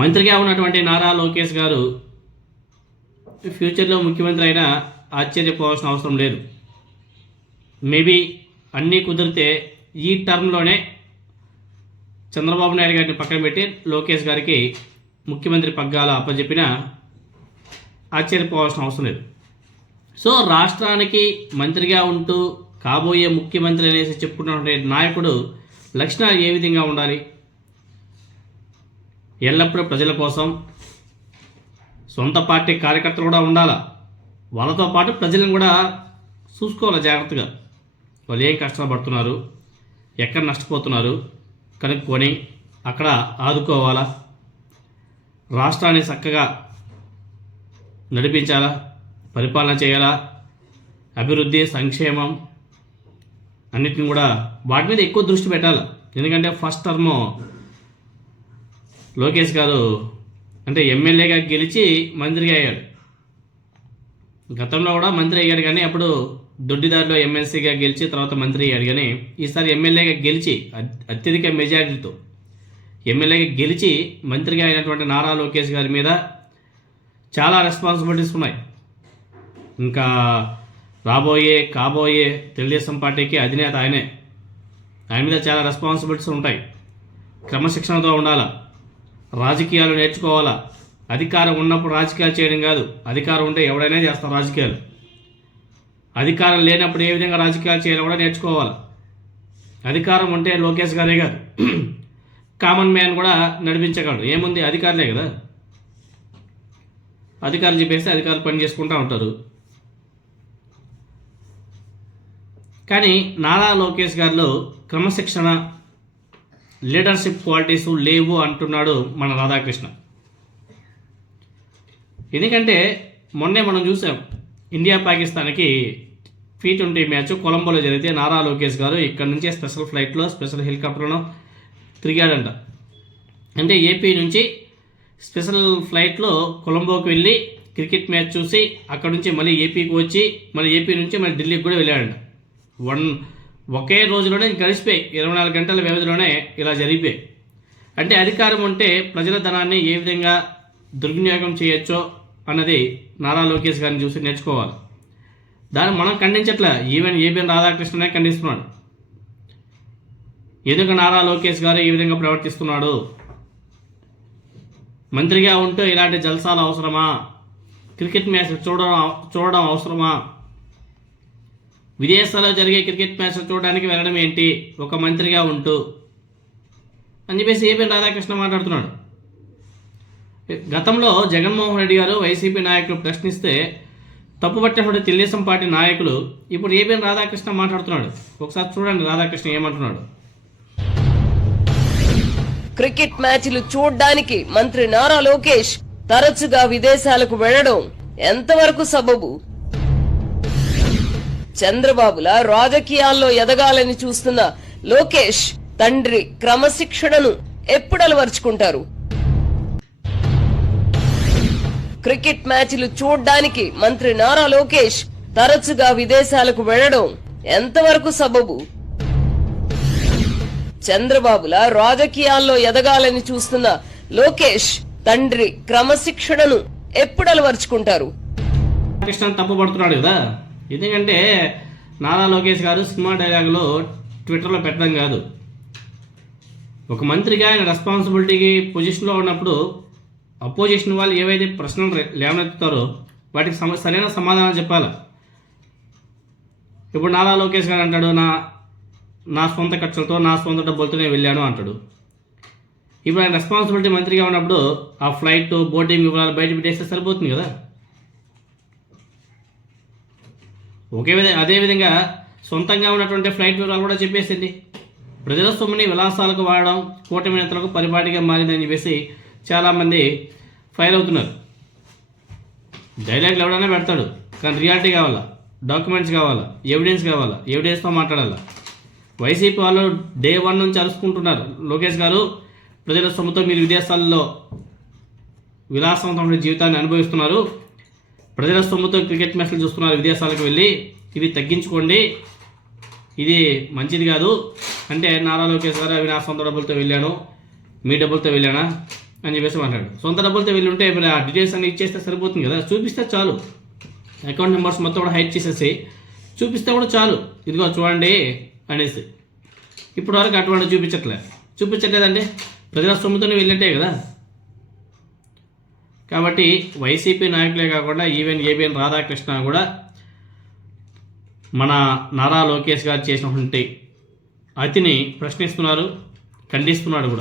మంత్రిగా ఉన్నటువంటి నారా లోకేష్ గారు ఫ్యూచర్లో ముఖ్యమంత్రి అయినా ఆశ్చర్యపోవాల్సిన అవసరం లేదు. మేబీ అన్నీ కుదిరితే ఈ టర్మ్లోనే చంద్రబాబు నాయుడు గారిని పక్కన పెట్టి లోకేష్ గారికి ముఖ్యమంత్రి పగ్గాలు అప్పచెప్పినా ఆశ్చర్యపోవాల్సిన అవసరం లేదు. సో రాష్ట్రానికి మంత్రిగా ఉంటూ కాబోయే ముఖ్యమంత్రి అనేసి చెప్పుకున్నటువంటి నాయకుడు లక్షణాలు ఏ విధంగా ఉండాలి? ఎల్లప్పుడూ ప్రజల కోసం, సొంత పార్టీ కార్యకర్తలు కూడా ఉండాలా, వాళ్ళతో పాటు ప్రజలను కూడా చూసుకోవాలి జాగ్రత్తగా. వాళ్ళు ఏం కష్టాలు పడుతున్నారు, ఎక్కడ నష్టపోతున్నారు కనుక్కొని అక్కడ ఆదుకోవాలా, రాష్ట్రాన్ని చక్కగా నడిపించాలా, పరిపాలన చేయాలా, అభివృద్ధి సంక్షేమం అన్నిటిని కూడా వాటి మీద ఎక్కువ దృష్టి పెట్టాలి. ఎందుకంటే ఫస్ట్ టర్మ్ లోకేష్ గారు అంటే ఎమ్మెల్యేగా గెలిచి మంత్రిగా అయ్యాడు. గతంలో కూడా మంత్రి అయ్యాడు, కానీ అప్పుడు దొడ్డిదారిలో ఎమ్మెల్సీగా గెలిచి తర్వాత మంత్రి అయ్యాడు. కానీ ఈసారి ఎమ్మెల్యేగా గెలిచి అత్యధిక మెజారిటీతో ఎమ్మెల్యేగా గెలిచి మంత్రిగా అయినటువంటి నారా లోకేష్ గారి మీద చాలా రెస్పాన్సిబిలిటీస్ ఉన్నాయి. ఇంకా కాబోయే తెలుగుదేశం పార్టీకి అధినేత ఆయన మీద చాలా రెస్పాన్సిబిలిటీస్ ఉంటాయి. క్రమశిక్షణతో ఉండాలా, రాజకీయాలు నేర్చుకోవాలా. అధికారం ఉన్నప్పుడు రాజకీయాలు చేయడం కాదు, అధికారం ఉంటే ఎవడైనా చేస్తారు రాజకీయాలు. అధికారం లేనప్పుడు ఏ విధంగా రాజకీయాలు చేయాలో కూడా నేర్చుకోవాలి. అధికారం ఉంటే లోకేష్ గారే కాదు, కామన్ మ్యాన్ కూడా నడిపించగలడు. ఏముంది, అధికారులే కదా. అధికారులు చెప్పేస్తే అధికారులు పని చేసుకుంటూ ఉంటారు. కానీ నారా లోకేష్ గారిలో క్రమశిక్షణ, లీడర్షిప్ క్వాలిటీస్ లేవు అంటున్నాడు మన రాధాకృష్ణ. ఎందుకంటే మొన్నే మనం చూసాం, ఇండియా పాకిస్తాన్కి T20 మ్యాచ్ కొలంబోలో జరిగితే నారా లోకేష్ గారు ఇక్కడ నుంచే స్పెషల్ ఫ్లైట్లో, స్పెషల్ హెలికాప్టర్లో తిరిగాడంట. అంటే ఏపీ నుంచి స్పెషల్ ఫ్లైట్లో కొలంబోకి వెళ్ళి క్రికెట్ మ్యాచ్ చూసి అక్కడ నుంచి మళ్ళీ ఏపీకి వచ్చి మళ్ళీ ఏపీ నుంచి మళ్ళీ ఢిల్లీకి కూడా వెళ్ళాడంట. ఒకే రోజులోనే గడిచిపోయి 24 గంటల వ్యవధిలోనే ఇలా జరిగిపోయి. అంటే అధికారం ఉంటే ప్రజల ధనాన్ని ఏ విధంగా దుర్వినియోగం చేయొచ్చో అన్నది నారా లోకేష్ గారిని చూసి నేర్చుకోవాలి. దాన్ని మనం ఖండించట్లే, ఈవెన్ ఏబిఎన్ రాధాకృష్ణనే ఖండిస్తున్నాడు. ఎందుకు నారా లోకేష్ గారు ఈ విధంగా ప్రవర్తిస్తున్నాడు? మంత్రిగా ఉంటూ ఇలాంటి జల్సాలు అవసరమా? క్రికెట్ మ్యాచ్ చూడడం అవసరమా? విదేశాల్లో జరిగే క్రికెట్ మ్యాచ్ చూడడానికి వెళ్ళడం ఏంటి ఒక మంత్రిగా ఉంటూ అని చెప్పేసి ఏబిఎన్ రాధాకృష్ణ మాట్లాడుతున్నాడు. గతంలో జగన్మోహన్ రెడ్డి గారు వైసీపీ నాయకులు ప్రశ్నిస్తే తప్పుపట్టినటువంటి తెలుగుదేశం పార్టీ నాయకులు ఇప్పుడు ఏబిఎన్ రాధాకృష్ణ మాట్లాడుతున్నాడు. ఒకసారి చూడండి రాధాకృష్ణ ఏమంటున్నాడు. క్రికెట్ మ్యాచ్లు చూడ్డానికి మంత్రి నారా లోకేష్ తరచుగా విదేశాలకు వెళ్లడం ఎంతవరకు సబబు? చంద్రబాబుల రాజకీయాల్లో ఎదగాలని చూస్తున్న లోకేష్ తండ్రి క్రమశిక్షణను ఎప్పుడు అలవర్చుకుంటారు? క్రికెట్ మ్యాచ్లు చూడ్డానికి మంత్రి నారా లోకేష్ తరచుగా విదేశాలకు వెళ్లడం ఎంతవరకు సబబు? చంద్రబాబుల రాజకీయాల్లో ఎదగాలని చూస్తున్న లోకేష్ తండ్రి క్రమశిక్షణను ఎప్పుడు అలవర్చుకుంటారు? కృష్ణ తప్పుపడుతున్నాడు కదా. ఎందుకంటే నారా లోకేష్ గారు సినిమా డైలాగులో ట్విట్టర్లో పెట్టడం కాదు, ఒక మంత్రిగా ఆయన రెస్పాన్సిబిలిటీకి పొజిషన్లో ఉన్నప్పుడు అపోజిషన్ వాళ్ళు ఏవైతే ప్రశ్నలు లేవనెత్తుతారో వాటికి సరైన సమాధానం చెప్పాలి. ఇప్పుడు నారా లోకేష్ గారు అంటాడు, నా సొంత ఖర్చులతో నా సొంత డబ్బులతో నేను వెళ్ళాను అంటాడు. ఇప్పుడు ఆయన రెస్పాన్సిబిలిటీ మంత్రిగా ఉన్నప్పుడు ఆ ఫ్లైట్, బోర్డింగ్ వివరాలు బయట పెట్టేస్తే సరిపోతుంది కదా. అదేవిధంగా సొంతంగా ఉన్నటువంటి ఫ్లైట్ వివరాలు కూడా చెప్పేసింది. ప్రజల సొమ్ముని విలాసాలకు వాడడం కూటమి నేతలకు పరిపాటిగా మారిందని చెప్పేసి చాలామంది ఫైర్ అవుతున్నారు. డైలాగులు ఎవడైనా పెడతాడు, కానీ రియాలిటీ కావాలా, డాక్యుమెంట్స్ కావాలా, ఎవిడెన్స్ కావాలా, ఎవిడెన్స్తో మాట్లాడాలా. వైసీపీ వాళ్ళు డే 1 నుంచి అరుచుకుంటున్నారు, లోకేష్ గారు ప్రజల సొమ్ముతో మీరు విదేశాల్లో విలాసవంతమైన జీవితాన్ని అనుభవిస్తున్నారు, ప్రజల సొమ్ముతో క్రికెట్ మ్యాచ్లు చూస్తున్నారు విదేశాలకు వెళ్ళి, ఇది తగ్గించుకోండి, ఇది మంచిది కాదు. అంటే నారా లోకేష్ గారు అవి నా సొంత డబ్బులతో వెళ్ళాను, మీ డబ్బులతో వెళ్ళానా? అని చెప్పేసి మాట్లాడు. సొంత డబ్బులతో వీళ్ళు ఉంటే ఇప్పుడు ఆ డీటెయిల్స్ అన్ని ఇచ్చేస్తే సరిపోతుంది కదా, చూపిస్తే చాలు. అకౌంట్ నెంబర్స్ మొత్తం కూడా హైడ్ చేసేసి చూపిస్తే కూడా చాలు, ఇదిగో చూడండి అనేసి. ఇప్పుడు వరకు అటువంటి చూపించట్లేదంటే ప్రజల సొమ్ముతోనే వెళ్ళినట్టే కదా. కాబట్టి వైసీపీ నాయకులే కాకుండా ఈవెన్ ఏబిఎన్ రాధాకృష్ణ కూడా మన నారా లోకేష్ గారు చేసినటువంటి అతిని ప్రశ్నిస్తున్నారు, ఖండిస్తున్నాడు కూడా.